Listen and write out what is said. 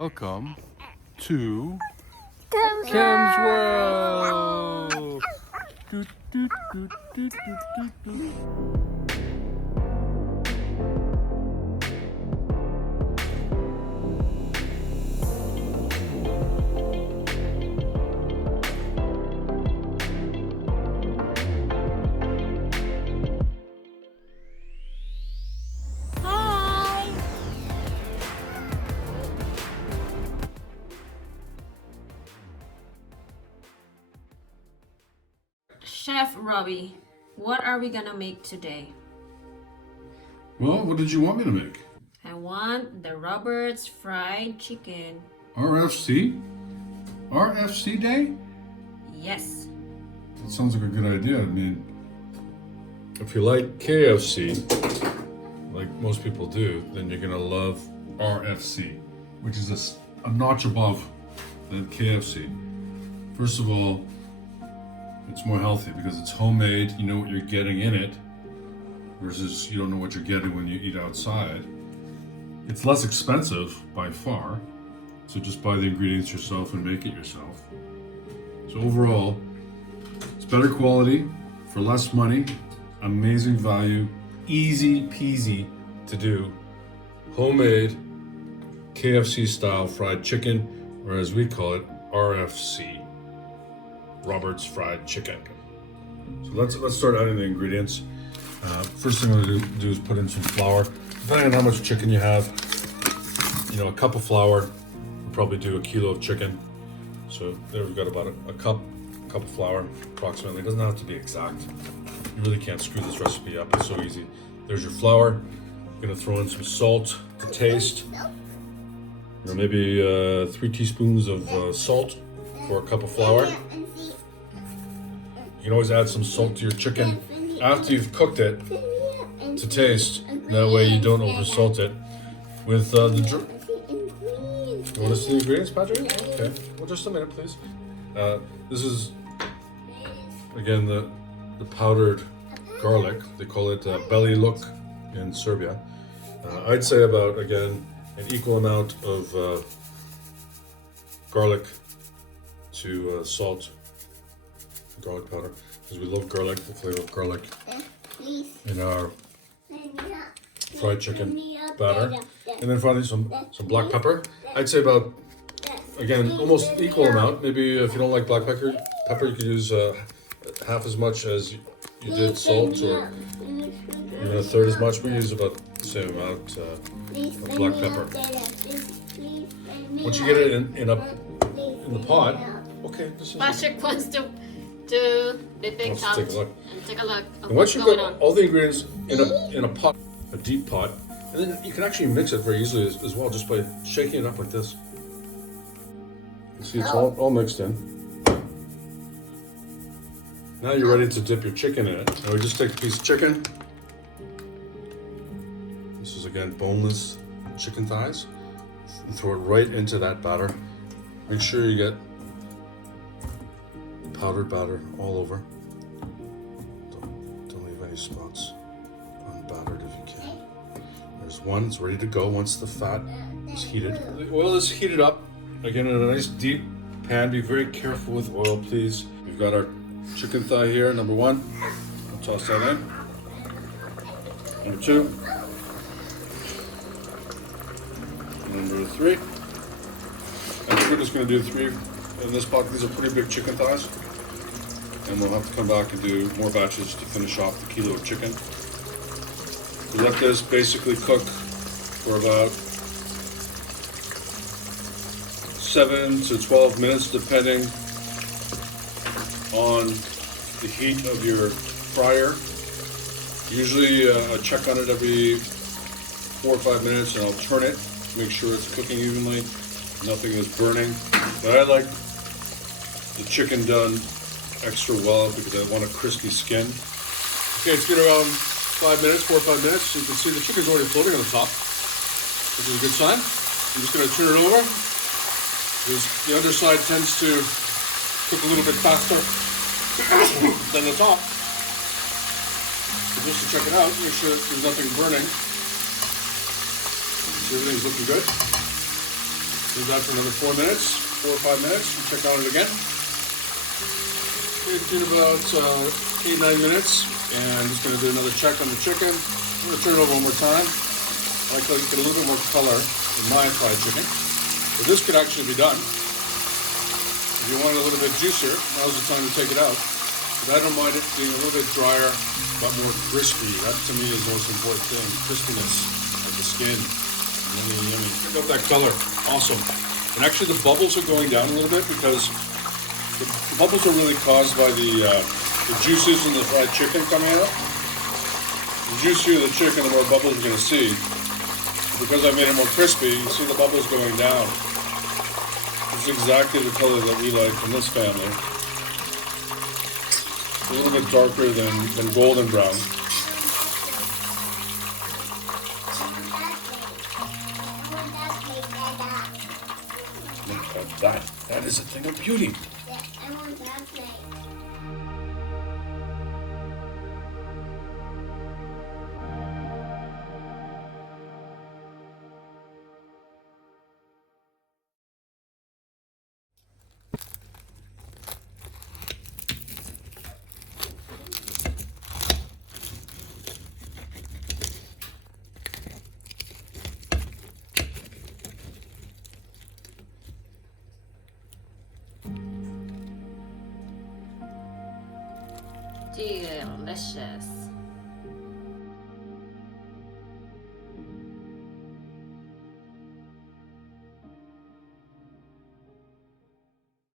Welcome to Kim's Kim's World. World. Doot, doot, doot, doot, doot, doot, doot. Hi. Chef Robbie, what are we gonna make today? Well, what did you want me to make? I want the Roberts fried chicken. RFC? RFC Day? Yes. That sounds like a good idea. I mean, if you like KFC, like most people do, then you're gonna love RFC, which is a notch above than KFC. First of all, it's more healthy because it's homemade. You know what you're getting in it, versus you don't know what you're getting when you eat outside. It's less expensive by far, so just buy the ingredients yourself and make it yourself. So overall, it's better quality for less money, amazing value, easy peasy to do. Homemade KFC style fried chicken, or as we call it, RFC, Roberts fried chicken. So let's start adding the ingredients. First thing I'm going to do is put in some flour. Depending on how much chicken you have, a cup of flour will probably do a kilo of chicken. So there we've got about a cup of flour approximately. It doesn't have to be exact. You really can't screw this recipe up. It's so easy. There's your flour. You're going to throw in some salt to taste. Maybe 3 teaspoons of salt for a cup of flour. You can always add some salt to your chicken after you've cooked it to taste. That way you don't oversalt it. With you want to see the ingredients, Patrick? Okay. Well, just a minute, please. This is, again, the powdered garlic. They call it belly look in Serbia. I'd say about, again, an equal amount of garlic to salt, garlic powder, because we love garlic, the flavor of garlic in our fried chicken batter. And then finally some black pepper. I'd say about, again, almost equal amount. Maybe if you don't like black pepper, you could use half as much as you did salt, or even a third as much. We use about the same amount of black pepper. Once you get it in the pot, okay, this is. Patrick wants to do the big Let's count take a look. and take a look of And what's once you've going got on. all the ingredients in a pot, a deep pot, and then you can actually mix it very easily as well, just by shaking it up like this. You see, it's all mixed in. Now you're ready to dip your chicken in it. Now we just take a piece of chicken. This is, again, boneless chicken thighs. And throw it right into that batter. Make sure you get powdered batter all over. Don't leave any spots unbattered if you can. There's one, it's ready to go once the fat is heated. The oil is heated up, again, in a nice deep pan. Be very careful with oil, please. We've got our chicken thigh here, number 1. I'll toss that in. Number 2. Number 3. I think we're just going to do 3 in this pot. These are pretty big chicken thighs. And we'll have to come back and do more batches to finish off the kilo of chicken. We let this basically cook for about 7 to 12 minutes, depending on the heat of your fryer. Usually I check on it every 4 or 5 minutes, and I'll turn it to make sure it's cooking evenly, nothing is burning. But I like the chicken done extra well because I want a crispy skin. Okay, it's been around 4 or 5 minutes. You can see the chicken's already floating on the top, which is a good sign. I'm just going to turn it over, because the underside tends to cook a little bit faster than the top. So just to check it out, make sure there's nothing burning. So everything's looking good. Do that for another 4 minutes, 4 or 5 minutes. And check on it again. It did about 8-9 minutes, and I'm just going to do another check on the chicken. I'm going to turn it over one more time. I like to get a little bit more color in my fried chicken. So this could actually be done. If you want it a little bit juicier, now's the time to take it out. But I don't mind it being a little bit drier, but more crispy. That to me is the most important thing. Crispiness of the skin. Yummy, yummy. Check out that color. Awesome. And actually the bubbles are going down a little bit because the bubbles are really caused by the juices in the fried chicken coming out. The juicier the chicken, the more bubbles you're going to see. Because I made it more crispy, you see the bubbles going down. It's exactly the color that we like from this family. A little bit darker than golden brown. Look at that. That is a thing of beauty. I want that plate. Delicious.